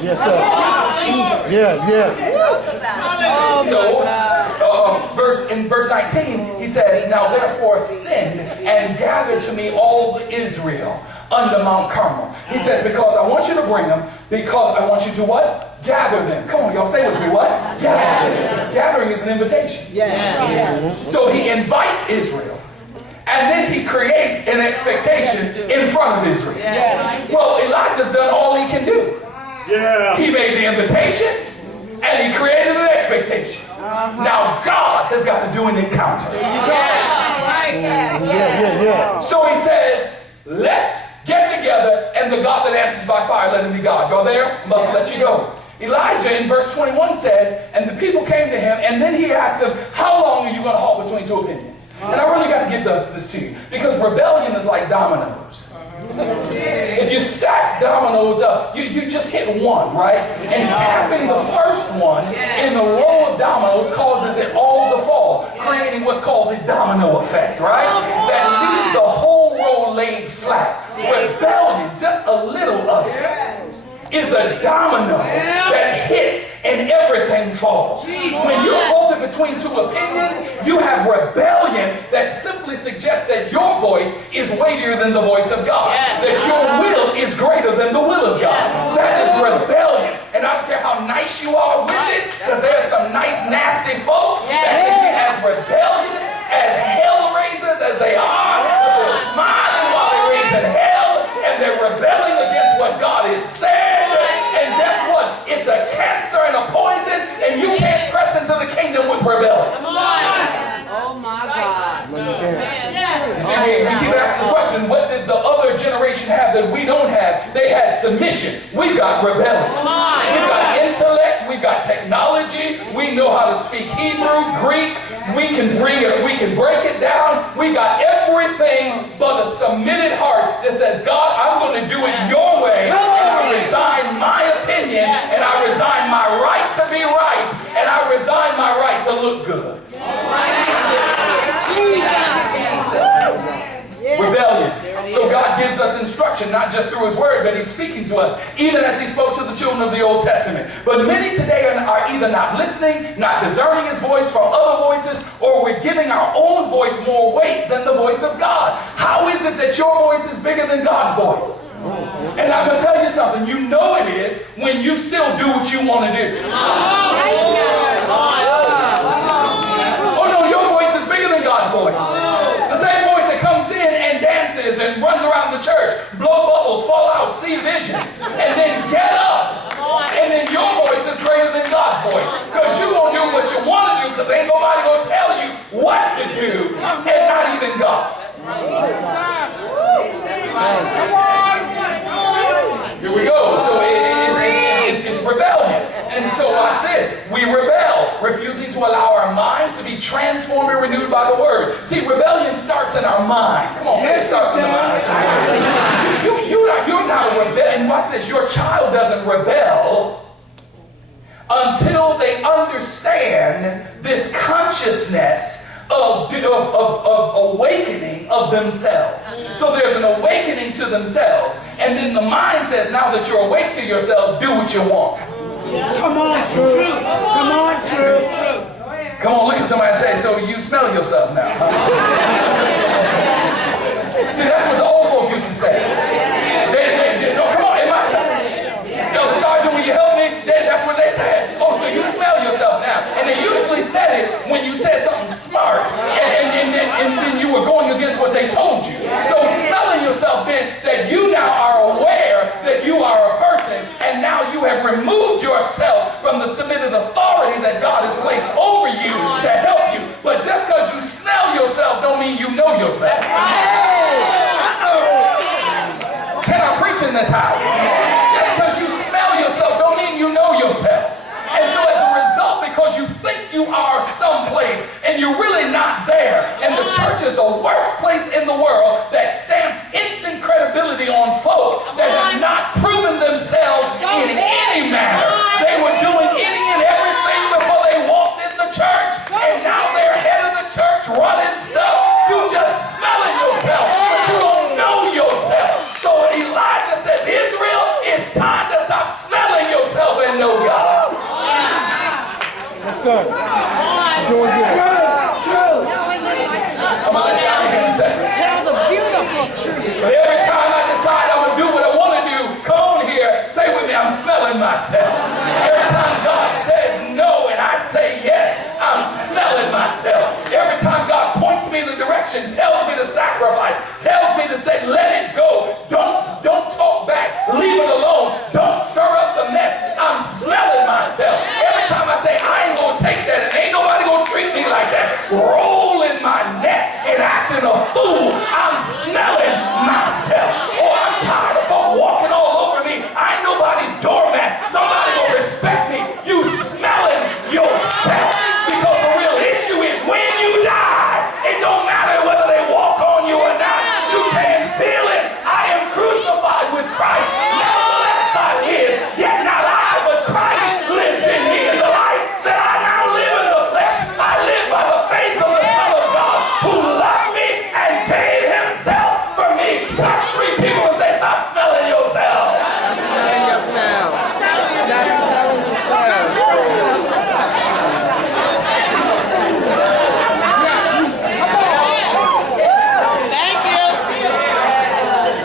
Yes, sir. Yeah, yeah. So, in verse 19, he says, now therefore send and gather to me all Israel under Mount Carmel. He says, because I want you to bring them, because I want you to what? Gather them. Come on, y'all, stay with me. What? Gather them. Gathering is an invitation. Yes. So he invites Israel, and then he creates an expectation in front of Israel. Yes. Well, Elijah's done all he can do. Yeah. He made the invitation, and he created an expectation. Now God has got to do an encounter. So he says, let's get together, and the God that answers by fire, let him be God. Y'all there? I'm about to let you go. Elijah in verse 21 says, and the people came to him, and then he asked them, how long are you going to halt between two opinions? And I really got to give this to you, because rebellion is like dominoes. If you stack dominoes up, you just hit one, right? And tapping the first one in the row of dominoes causes it all to fall, creating what's called the domino effect, right? That leaves the whole row laid flat. Rebellion, just a little of it, is a domino that hits and everything falls. When you're halted between two opinions, you have rebellion that simply suggests that your voice is weightier than the voice of God. That your will is greater than the will of God. That is rebellion. And I don't care how nice you are with it, because there's some nice, nasty folk that can be as rebellious, as hell raisers as they are, but they're smiling while they're raising hell, and they're rebelling against what God is saying. And guess what? It's a cancer and a poison, and you can't press into the kingdom with rebellion. Come on. Oh my God. You see, we keep asking the question, what did the other generation have that we don't have? They had submission. We got rebellion. We got intellect. We got technology. We know how to speak Hebrew, Greek. We can bring it. We can break it down. We got everything but a submitted heart that says, God, I'm going to do it your way. And I resign my opinion, and I resign my right to be right, and I resign my right to look good. Rebellion. So God gives us instruction, not just through his word, but he's speaking to us, even as he spoke to the children of the Old Testament. But many today are either not listening, not discerning his voice from other voices, or we're giving our own voice more weight than the voice of God. How is it that your voice is bigger than God's voice? And I'm going to tell you something. You know it is when you still do what you want to do. Oh no, your voice is bigger than God's voice. The same voice that comes in and dances and runs around the church, blow bubbles, fall out, see visions, and then get up. And then your voice is greater than God's voice. Because you're going to do what you want to do, because ain't nobody going to tell you what to do, and not even God. Here we go. So it's rebellion. And so watch this. We rebel, refusing to allow our minds to be transformed and renewed by the word. See, rebellion starts in our mind. Come on, say it starts in the mind. You're not a rebel. And watch this. Your child doesn't rebel until they understand this consciousness of awakening of themselves. So there's an awakening to themselves, and then the mind says, now that you're awake to yourself, do what you want. Come on, true. Come on, true. Come on, look at somebody and say, so you smell yourself now. See, that's what the old folk used to say. No, come on, in my time. Yo, Sergeant, will you help me? That's what they said. Oh, so you smell yourself now. And they usually said it when you said something smart, and then you were going against what they told you. So smelling yourself meant that you now are aware that you are a person, and now you have removed yourself from the submitted authority that God has placed over you to help you. But just because you smell yourself don't mean you know yourself. Can I preach in this house? Just because you smell yourself don't mean you know yourself. And so as a result, because you think you are someplace and you're really not there, and the church is the worst place in the world that stamps instant credibility on folk that have not proven themselves in any manner. They were doing any and everything before they walked in the church, and now they're head of the church running stuff. You just smelling yourself, but you don't know yourself. So Elijah says, Israel, it's time to stop smelling yourself. yourself and know God. Yes, sir. Doing good. True. I'm going to let y'all in a second. Tell the beautiful truth. But every time I decide I'm going to do what I want to do, come on here, say with me, I'm smelling myself. Every time God says no and I say yes, I'm smelling myself. Every time God points me in the direction, tells me to sacrifice, tells me to say, let it go. Don't talk back. Leave it alone. Don't stir up the mess. I'm smelling myself. Every time I say, I ain't going to take that and ain't nobody going to treat me like that, rolling my neck and acting a fool, I'm smelling myself. Oh, I'm tired of folk walking all over me. I ain't nobody's doormat. Somebody will respect me. You smelling yourself. Because the real issue is when you die, it don't matter whether they walk on you or not. You can't feel it. I am crucified with Christ. Nevertheless I live, yet not I, but Christ lives in me. In the life that I now live in the flesh, I live by the faith of the Son of God, who loved me and gave himself for me. Touch 3 people and say, stop smelling yourself. Smelling yourself. Thank you.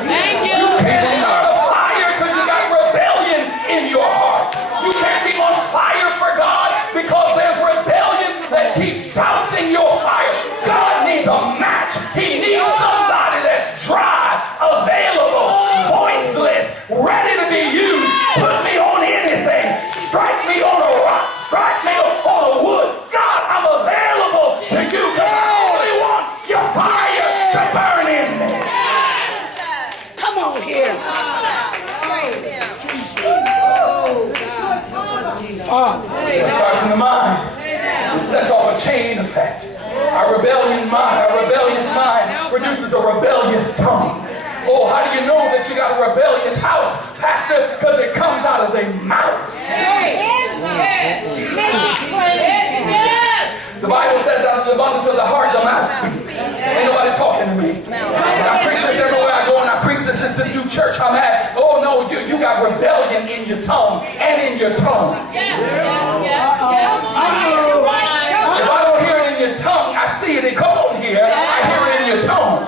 Thank you. You can't start a fire because you got rebellion in your heart. You can't be on fire for God because there's rebellion that keeps dousing your fire. God needs a match. He needs somebody that's dry, available, voiceless, ready to be used. Put me on anything. Strike me on a rock. Strike me on a wood. God, I'm available to you because I only want your fire to burn in me. Come on here. Father. So it starts in the mind. It sets off a chain effect. Our rebellious mind produces a rebellious tongue. Oh, how do you know that you got a rebellious house, Pastor? Because it comes out of their mouth. The Bible says out of the abundance of the heart, the mouth speaks. Ain't nobody talking to me. And I preach this everywhere I go, and I preach this in the new church I'm at. Oh no, you got rebellion in your tongue and in your tongue. If I don't hear it in your tongue, I see it. Come on here, I hear it in your tongue.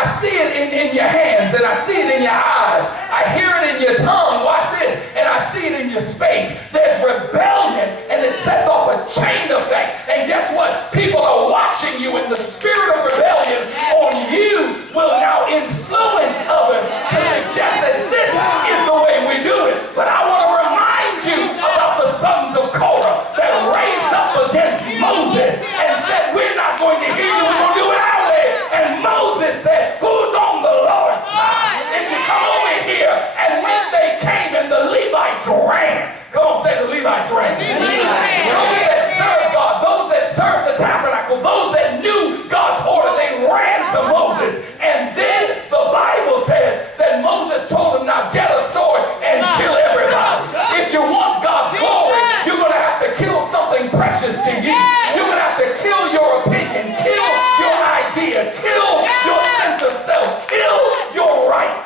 I see it in your hands, and I see it in your eyes. I hear it in your tongue. Watch this, and I see it in your space. There's rebellion, and it sets off a chain effect. And guess what? People are watching you, and the spirit of rebellion on you will now influence others to suggest that this is the way we do it. But I want to remind you about the sons of Korah that raised up against Moses and said, we're not going to hear you, we're going to do it our way. And Moses said, who's on the Lord's side? If you come over here, and when they came and the Levites ran, come on, say the Levites ran. Those that served God, those that served the tabernacle, those that knew God's order, they ran to Moses. And then the Bible says that Moses told them, now get a sword and kill everybody. If you want God's glory, you're going to have to kill something precious to you. You're going to have to kill your opinion, kill your idea, kill your sense of self, kill your right.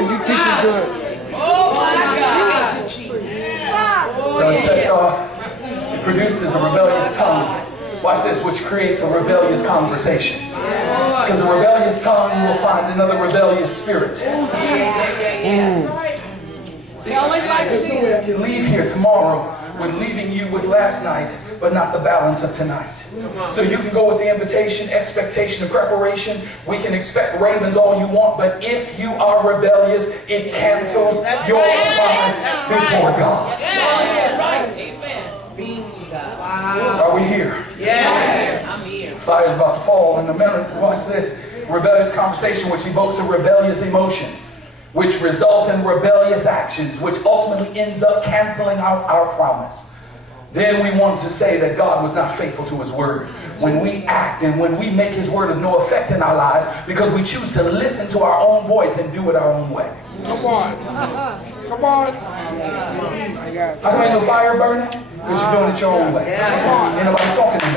You teaching good. So it sets off, it produces a rebellious tongue. Watch this, which creates a rebellious conversation. Because a rebellious tongue will find another rebellious spirit. See, there's no way I can leave here tomorrow with leaving you with last night, but not the balance of tonight. So you can go with the invitation, expectation, and preparation. We can expect ravens all you want, but if you are rebellious, it cancels your promise before God. Are we here? Yes. I'm here. Fire's about to fall in the mirror. Watch this. Rebellious conversation, which evokes a rebellious emotion, which results in rebellious actions, which ultimately ends up canceling out our promise. Then we want to say that God was not faithful to his word. When we act and when we make his word of no effect in our lives because we choose to listen to our own voice and do it our own way. Come on. Come on. How come ain't no fire burning? Because you're doing it your own way. Ain't nobody talking to me.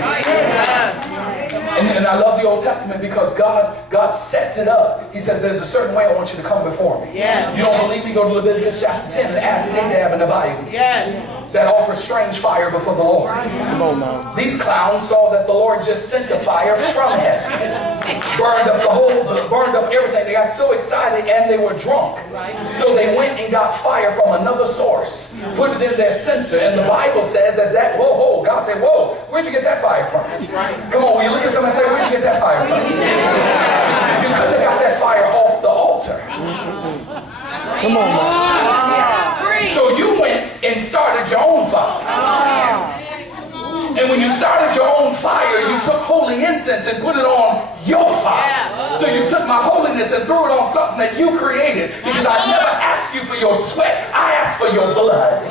And And I love the Old Testament because God sets it up. He says, there's a certain way I want you to come before me. Yes. You don't believe me? Go to Leviticus chapter 10 and ask Nadab and Abihu. Yes. That offered strange fire before the Lord. Come on now. These clowns saw that the Lord just sent the fire from heaven. Burned up everything. They got so excited and they were drunk. So they went and got fire from another source, put it in their censer, and the Bible says that whoa, God said, whoa, where'd you get that fire from? Come on, when you look at somebody and say, where'd you get that fire from? You couldn't have got that fire off the altar. Come on now. So you went and started your own fire. And when you started your own fire, you took holy incense and put it on your fire. So you took my holiness and threw it on something that you created. Because I never asked you for your sweat. I asked for your blood.